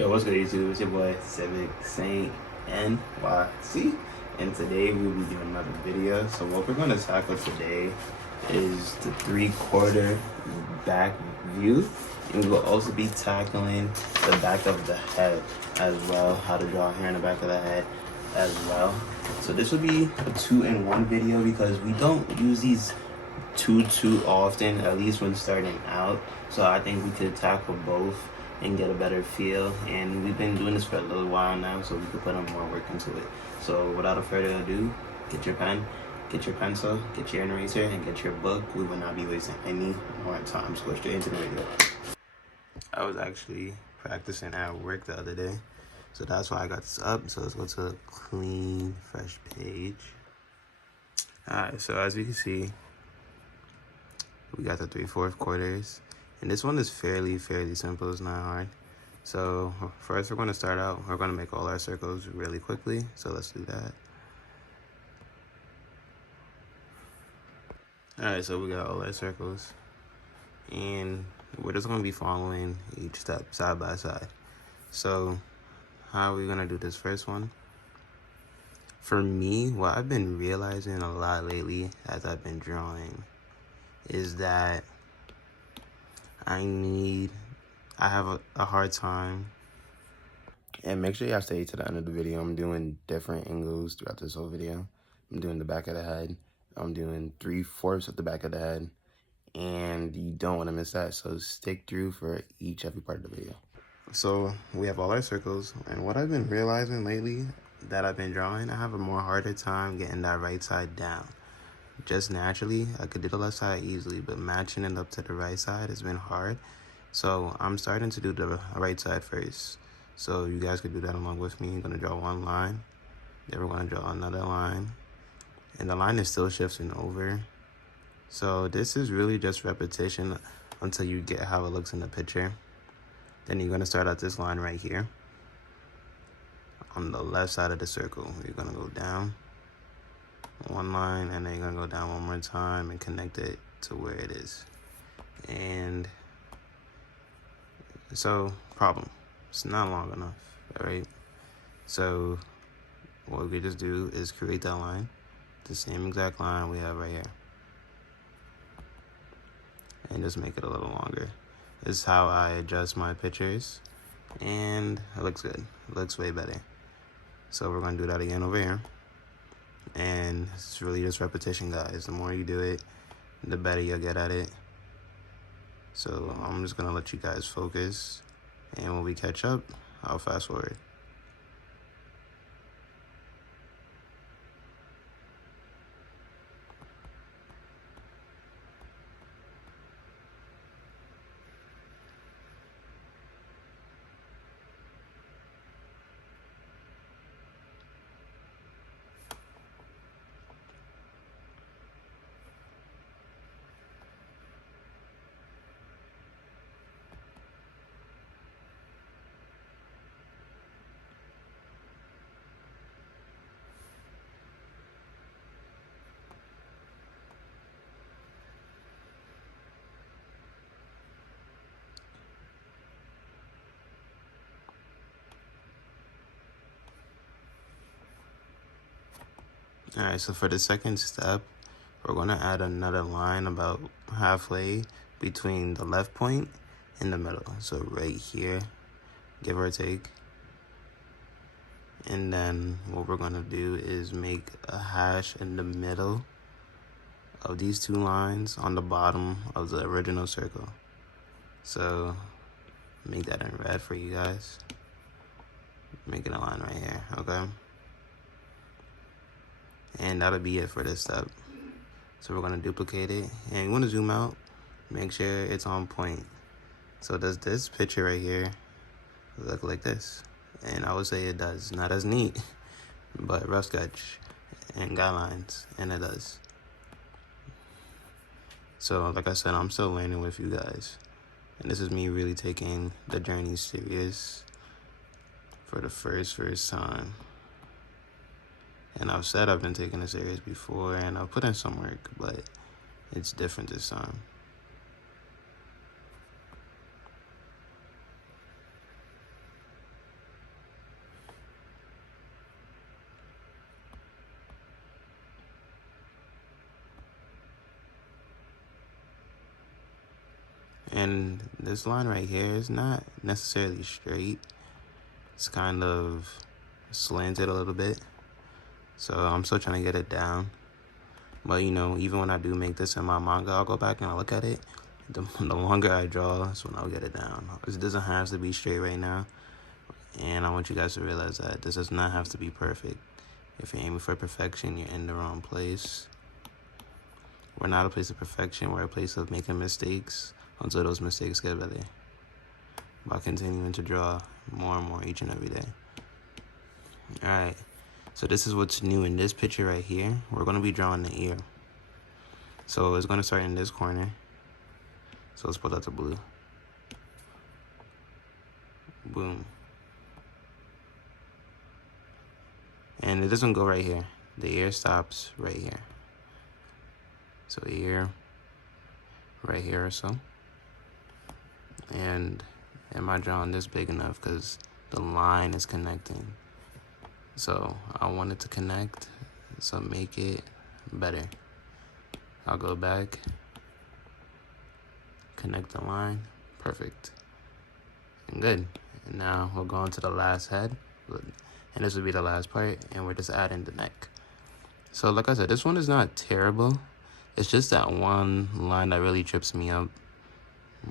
Yo, what's good, YouTube? It's your boy Civic Saint NYC, and today we'll be doing another video. So what we're going to tackle today is the 3/4 back view, and we'll also be tackling the back of the head as well, how to draw hair in the back of the head as well. So this will be a 2-in-1 video because we don't use these too often, at least when starting out. So I think we could tackle both and get a better feel, and we've been doing this for a little while now, so we could put on more work into it. So without further ado, get your pen, get your pencil, get your eraser, and get your book. We will not be wasting any more time, so go straight into the video. I was actually practicing at work the other day, so that's why I got this up. So let's go to a clean, fresh page. Alright, so as you can see, we got the 3/4 quarters. And this one is fairly simple. It's not hard. So first we're going to start out. We're going to make all our circles really quickly. So let's do that. Alright, so we got all our circles. And we're just going to be following each step side by side. So how are we going to do this first one? For me, what I've been realizing a lot lately as I've been drawing is that I have a hard time. And make sure y'all stay to the end of the video. I'm doing different angles throughout this whole video. I'm doing the back of the head. I'm doing 3/4 of the back of the head. And you don't want to miss that. So stick through for every part of the video. So we have all our circles. And what I've been realizing lately that I've been drawing, I have a more harder time getting that right side down. Just naturally, I could do the left side easily, but matching it up to the right side has been hard. So I'm starting to do the right side first. So you guys could do that along with me. I'm gonna draw one line, then we're gonna draw another line, and the line is still shifting over. So this is really just repetition until you get how it looks in the picture. Then you're gonna start at this line right here. On the left side of the circle, you're gonna go down one line, and then you're gonna go down one more time and connect it to where it is. And so, problem, it's not long enough, all right? So what we just do is create that line, the same exact line we have right here, and just make it a little longer. This is how I adjust my pictures, and it looks good. It looks way better. So we're gonna do that again over here. And it's really just repetition, guys. The more you do it, the better you'll get at it. So I'm just gonna let you guys focus, and when we catch up, I'll fast forward. All right, so for the second step, we're gonna add another line about halfway between the left point and the middle. So right here, give or take. And then what we're gonna do is make a hash in the middle of these two lines on the bottom of the original circle. So make that in red for you guys. Making a line right here, okay? And that'll be it for this step. So we're gonna duplicate it, and you wanna zoom out, make sure it's on point. So does this picture right here look like this? And I would say it does. Not as neat, but rough sketch and guidelines, and it does. So like I said, I'm still learning with you guys. And this is me really taking the journey serious for the first time. And I've said I've been taking it serious before, and I've put in some work, but it's different this time. And this line right here is not necessarily straight. It's kind of slanted a little bit. So I'm still trying to get it down. But, you know, even when I do make this in my manga, I'll go back and I'll look at it. The longer I draw, that's when I'll get it down. This doesn't have to be straight right now. And I want you guys to realize that this does not have to be perfect. If you're aiming for perfection, you're in the wrong place. We're not a place of perfection. We're a place of making mistakes until those mistakes get better. By continuing to draw more and more each and every day. Alright, so this is what's new in this picture right here. We're going to be drawing the ear. So it's going to start in this corner. So let's put out the blue. Boom. And it doesn't go right here. The ear stops right here. So ear right here or so. And am I drawing this big enough? Because the line is connecting. So I want it to connect. So make it better. I'll go back. Connect the line. Perfect. And good. And now we'll go on to the last head. And this will be the last part. And we're just adding the neck. So like I said, this one is not terrible. It's just that one line that really trips me up.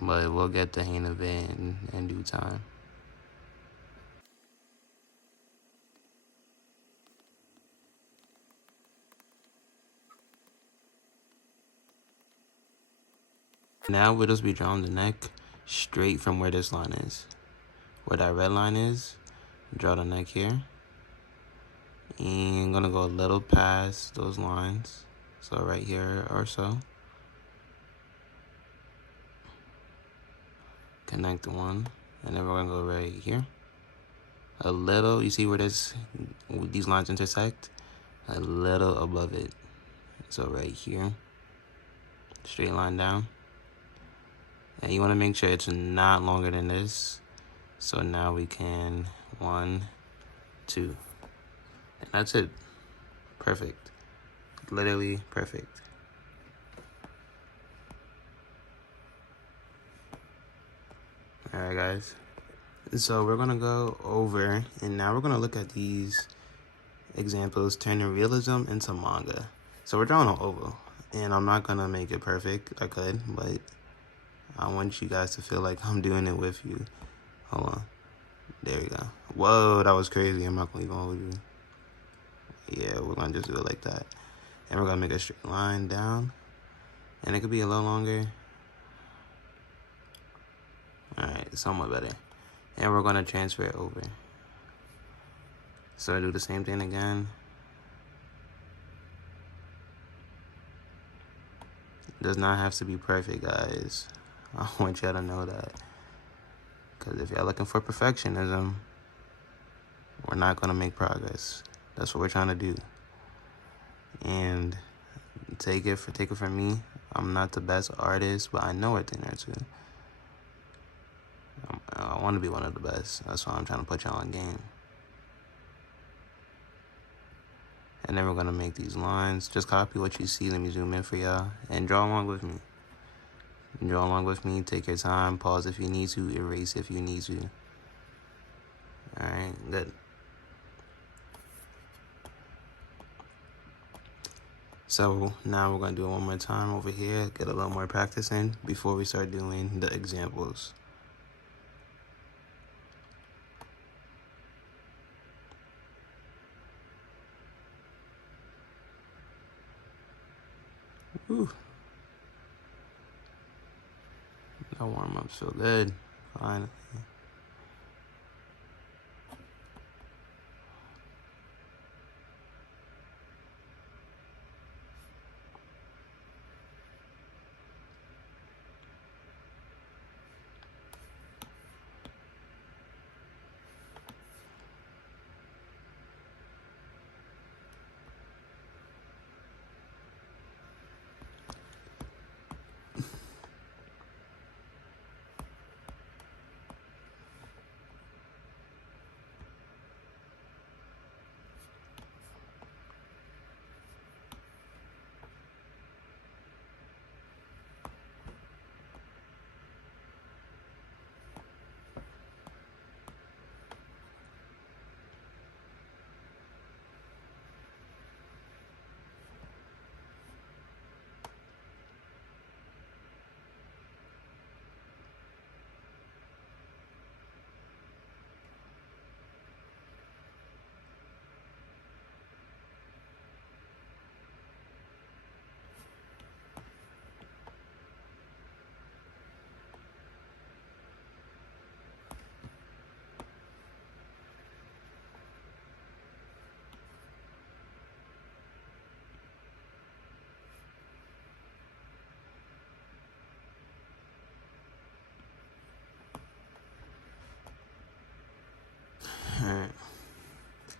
But we'll get the hang of it in due time. Now we'll just be drawing the neck straight from where this line is. Where that red line is, draw the neck here. And I'm gonna go a little past those lines. So right here or so. Connect the one. And then we're gonna go right here. A little, you see where these lines intersect? A little above it. So right here. Straight line down. And you wanna make sure it's not longer than this. So now we can 1, 2. And that's it. Perfect. Literally perfect. Alright guys. So we're gonna go over and now we're gonna look at these examples turning realism into manga. So we're drawing an oval. And I'm not gonna make it perfect. I could, but I want you guys to feel like I'm doing it with you. Hold on. There we go. Whoa, that was crazy. I'm not gonna even hold you. Yeah, we're gonna just do it like that. And we're gonna make a straight line down. And it could be a little longer. Alright, somewhat better. And we're gonna transfer it over. So I do the same thing again. It does not have to be perfect, guys. I want y'all to know that. Because if y'all looking for perfectionism, we're not gonna make progress. That's what we're trying to do. And take it from me. I'm not the best artist, but I know a thing or two. I want to be one of the best. That's why I'm trying to put y'all on game. And then we're gonna make these lines. Just copy what you see. Let me zoom in for y'all and draw along with me. Draw along with me. Take your time. Pause if you need to. Erase if you need to. All right, good. So now we're gonna do it one more time over here. Get a little more practice in before we start doing the examples. Whew. That warm-up's so good. Finally.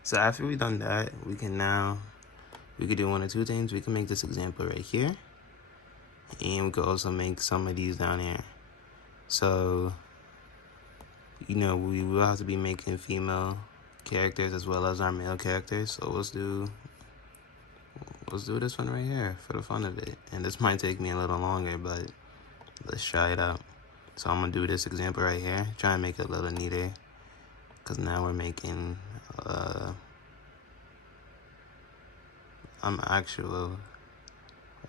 So after we've done that, we could do one of two things. We can make this example right here, and we could also make some of these down here. So, we will have to be making female characters as well as our male characters. So let's do this one right here for the fun of it. And this might take me a little longer, but let's try it out. So I'm gonna do this example right here, try and make it a little neater, because now we're making I'm actual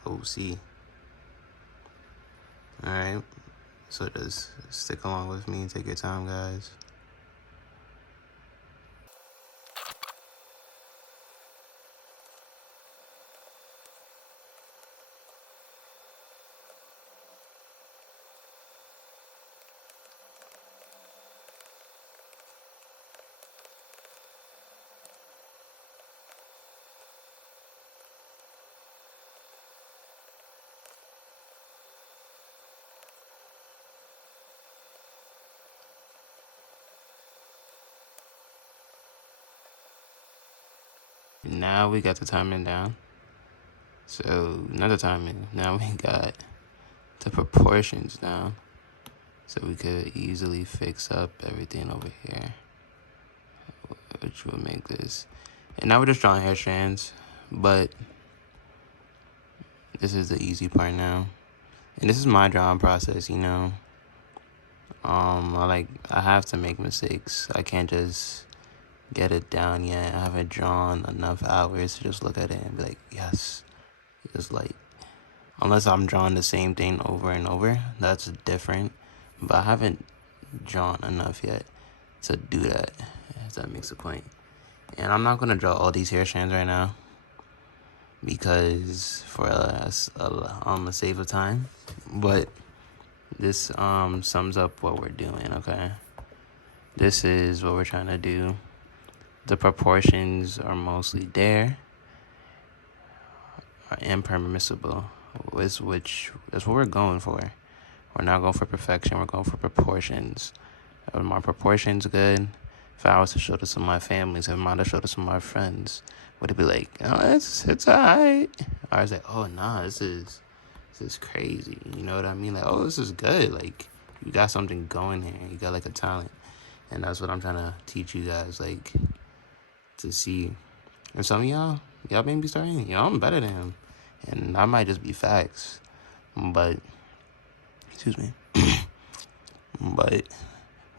OC. Alright, so just stick along with me, take your time, guys. Now we got the timing down. So, not the timing, now we got the proportions down. So we could easily fix up everything over here, which will make this. And now we're just drawing hair strands, but this is the easy part now. And this is my drawing process, I have to make mistakes. I can't just get it down yet. I haven't drawn enough hours to just look at it and be like, yes. It's like, unless I'm drawing the same thing over and over, that's different. But I haven't drawn enough yet to do that, if that makes a point. And I'm not going to draw all these hair strands right now, because for a sake of time. But this sums up what we're doing, okay? This is what we're trying to do. The proportions are mostly there, are impermissible, which is what we're going for. We're not going for perfection, we're going for proportions. Are my proportions good? If I was to show this to my families, if I might have showed this to my friends, would it be like, oh, it's alright? Or I was like, oh nah, this is crazy. You know what I mean? Like, oh, this is good. Like, you got something going here. You got like a talent. And that's what I'm trying to teach you guys, like, to see. And some of y'all may be starting, I'm better than him. And that might just be facts. But, excuse me. But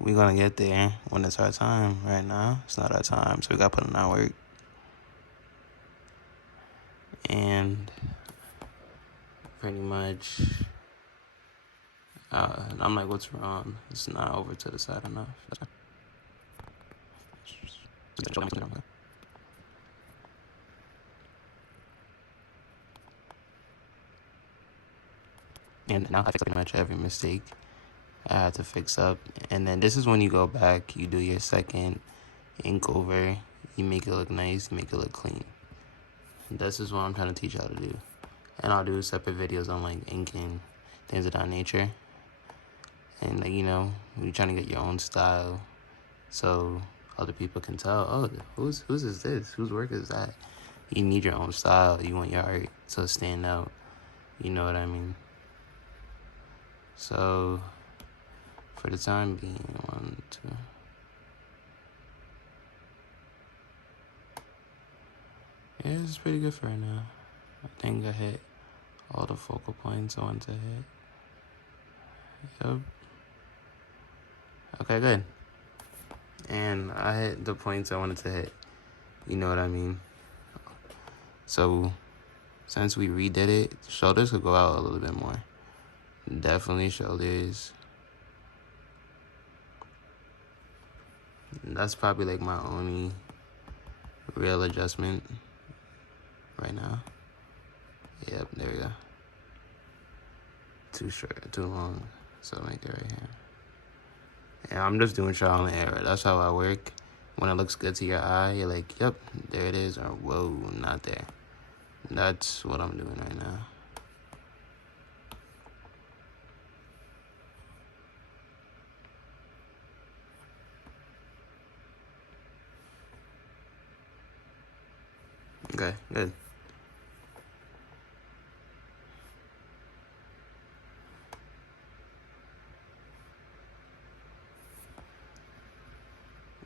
we're going to get there when it's our time. Right now, it's not our time. So we got to put in our work. And pretty much, I'm like, what's wrong? It's not over to the side enough. And now I fix up pretty much every mistake I had to fix up. And then this is when you go back, you do your second ink over, you make it look nice, you make it look clean. And this is what I'm trying to teach y'all to do. And I'll do separate videos on like inking, things of that nature. And like, you're trying to get your own style so other people can tell, oh, whose is this? Whose work is that? You need your own style. You want your art to stand out. You know what I mean? So, for the time being, 1, 2. Yeah, this is pretty good for right now. I think I hit all the focal points I want to hit. Yep. Okay, good. And I hit the points I wanted to hit. You know what I mean? So, since we redid it, shoulders could go out a little bit more. Definitely shoulders. That's probably like my only real adjustment right now. Yep, there we go. Too short, too long. So make it right here. And I'm just doing trial and error. That's how I work. When it looks good to your eye, you're like, yep, there it is. Or whoa, not there. That's what I'm doing right now. Okay, good.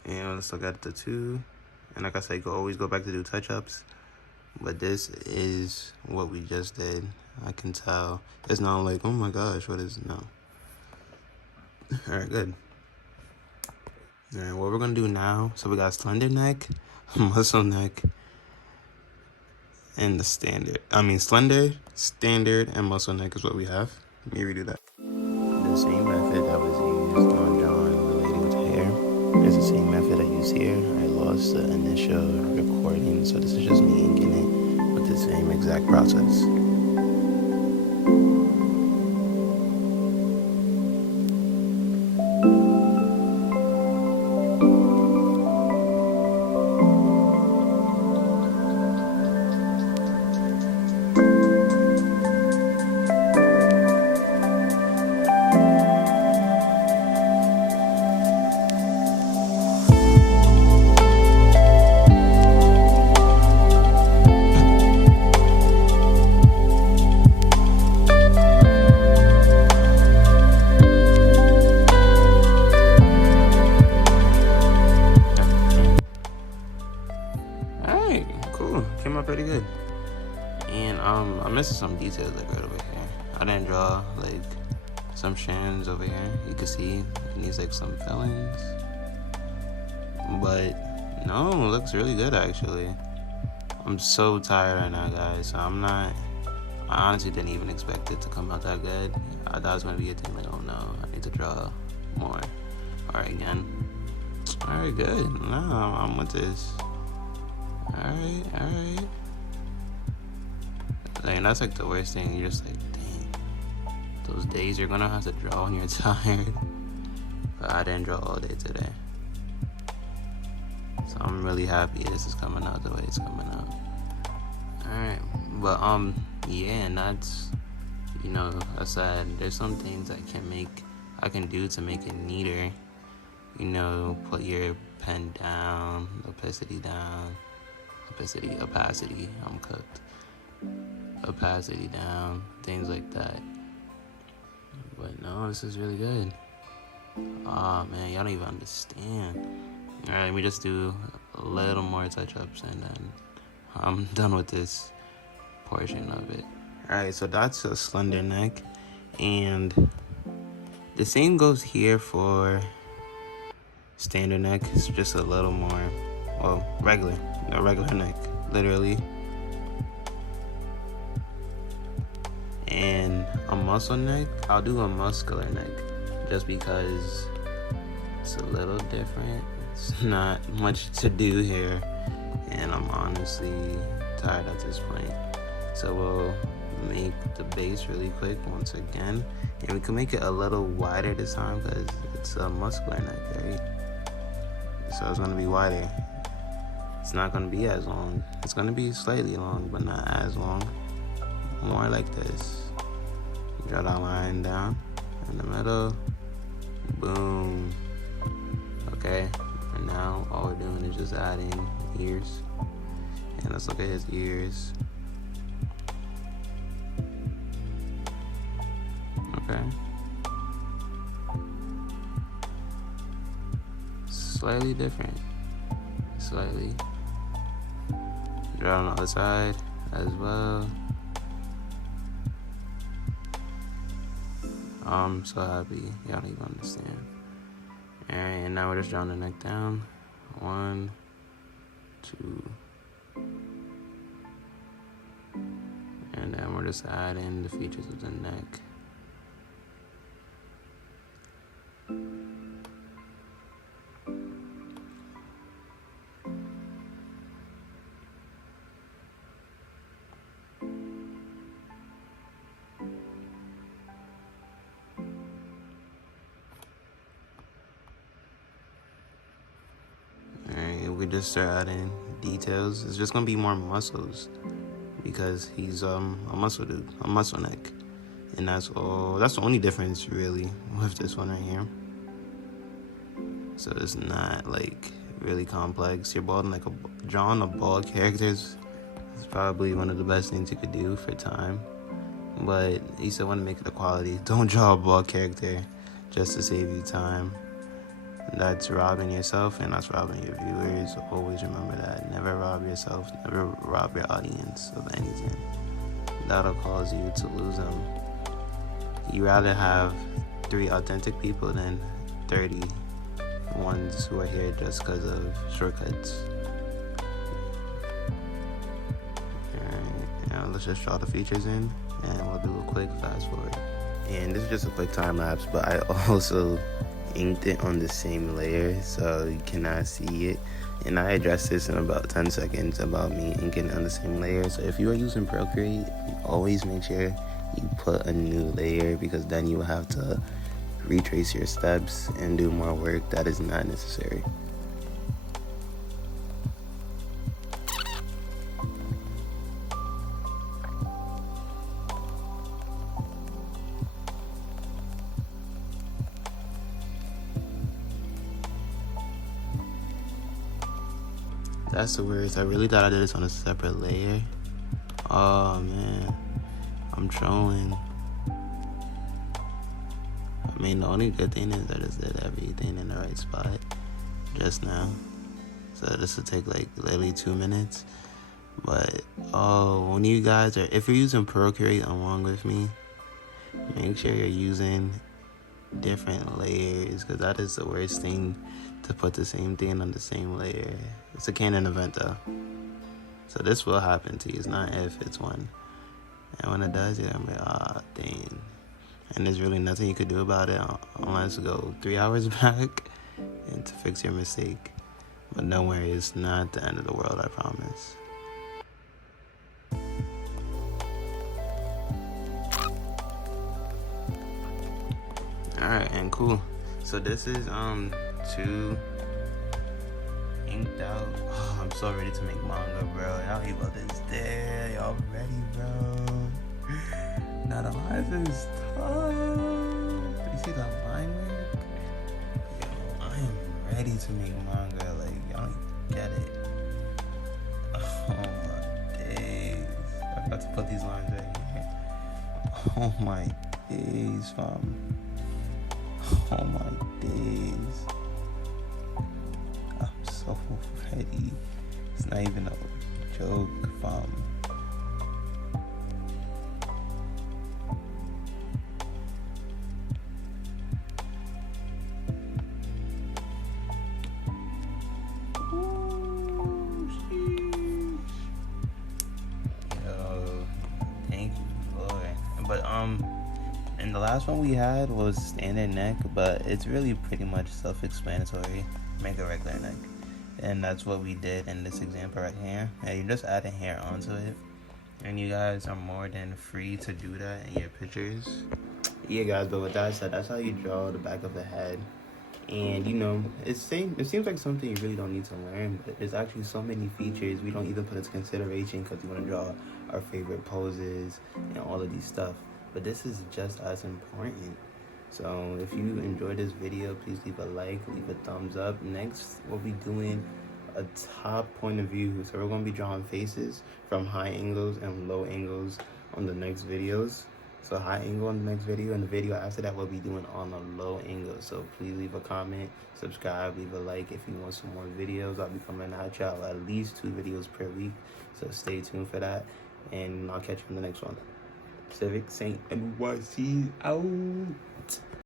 And let's look at the 2. And like I said, you can always go back to do touch-ups. But this is what we just did. I can tell. It's not like, oh my gosh, what is... No. Alright, good. Alright, what we're going to do now... So we got slender neck, muscle neck, and the standard. Slender, standard, and muscle neck is what we have. Let me redo that. The same method that was used on John relating to hair is the same method I use here. I lost the initial recording, so this is just me inking it with the same exact process. Came out pretty good. And I'm missing some details like right over here. I didn't draw like some strands over here. You can see it needs like some fillings. But no, it looks really good actually. I'm so tired right now, guys. So I honestly didn't even expect it to come out that good. I thought it was gonna be a thing like, oh no, I need to draw more. Alright, again. Alright, good. No, I'm with this. Alright. Like, that's like the worst thing. You're just like, dang. Those days you're gonna have to draw when you're tired. But I didn't draw all day today. So I'm really happy this is coming out the way it's coming out. Alright. But yeah, and that's, you know, I said there's some things I can do to make it neater. You know, put your pen down, opacity down. Opacity, I'm cooked. Opacity down, things like that. But no, this is really good. Oh man, y'all don't even understand. Alright, let me just do a little more touch-ups and then I'm done with this portion of it. Alright, so that's a slender neck. And the same goes here for standard neck. It's just a little more, well, a regular neck, literally. And a muscle neck, I'll do a muscular neck just because it's a little different. It's not much to do here, and I'm honestly tired at this point. So we'll make the base really quick once again, and we can make it a little wider this time because it's a muscular neck, right? So it's gonna be wider. It's not gonna be as long. It's gonna be slightly long, but not as long. More like this. Draw that line down in the middle. Boom. Okay. And now all we're doing is just adding ears. And let's look at his ears. Okay. Slightly different. Slightly. Draw on the other side as well. I'm so happy. Y'all don't even understand. Alright, and now we're just drawing the neck down. 1, 2. And then we're just adding the features of the neck. We just start adding details. It's just gonna be more muscles because he's a muscle dude, a muscle neck, and that's all. That's the only difference really with this one right here. So it's not like really complex. You're drawing a bald characters probably one of the best things you could do for time. But you still want to make it a quality. Don't draw a bald character just to save you time. That's robbing yourself and that's robbing your viewers. Always remember that. Never rob yourself. Never rob your audience of anything. That'll cause you to lose them. You rather have 3 authentic people than 30 ones who are here just because of shortcuts. Alright, now let's just draw the features in and we'll do a quick fast forward. And this is just a quick time lapse, but I also inked it on the same layer so you cannot see it. And I addressed this in about 10 seconds about me inking on the same layer. So if you are using Procreate, always make sure you put a new layer, because then you will have to retrace your steps and do more work that is not necessary. That's the worst. I really thought I did this on a separate layer. Oh man, I'm trolling. I mean, the only good thing is that I just did everything in the right spot just now. So this will take like literally 2 minutes. But when you guys are, if you're using Procreate along with me, make sure you're using different layers, because that is the worst thing, to put the same thing on the same layer. It's a canon event though, so this will happen to you. It's not if, it's when. And when it does, you're gonna be dang. And there's really nothing you could do about it unless you go 3 hours back and to fix your mistake. But don't worry, it's not the end of the world, I promise. Alright, and cool. So this is 2 inked out. Oh, I'm so ready to make manga, bro. Y'all ain't about this day. Y'all ready, bro? Now the lines is tough. You see the line work? Yo, I am ready to make manga. Like, y'all get it. Oh my days. I forgot to put these lines right here. Oh my days, fam. Oh my days. I'm so ready. It's not even a joke, fam. Yo, thank you, Lord. But and the last one we had was standard neck, but it's really pretty much self-explanatory. Make a regular neck, and that's what we did in this example right here. And you just add a hair onto it, and you guys are more than free to do that in your pictures. Yeah, guys. But with that said, that's how you draw the back of the head. And you know, it seems like something you really don't need to learn, but there's actually so many features we don't even put into consideration because we want to draw our favorite poses and all of these stuff. But this is just as important. So if you enjoyed this video, please leave a like, leave a thumbs up. Next, we'll be doing a top point of view. So we're going to be drawing faces from high angles and low angles on the next videos. So high angle on the next video, and the video after that we'll be doing on a low angle. So please leave a comment, subscribe, leave a like if you want some more videos. I'll be coming at y'all at least 2 videos per week. So stay tuned for that, and I'll catch you in the next one. Civic Saint NYC out.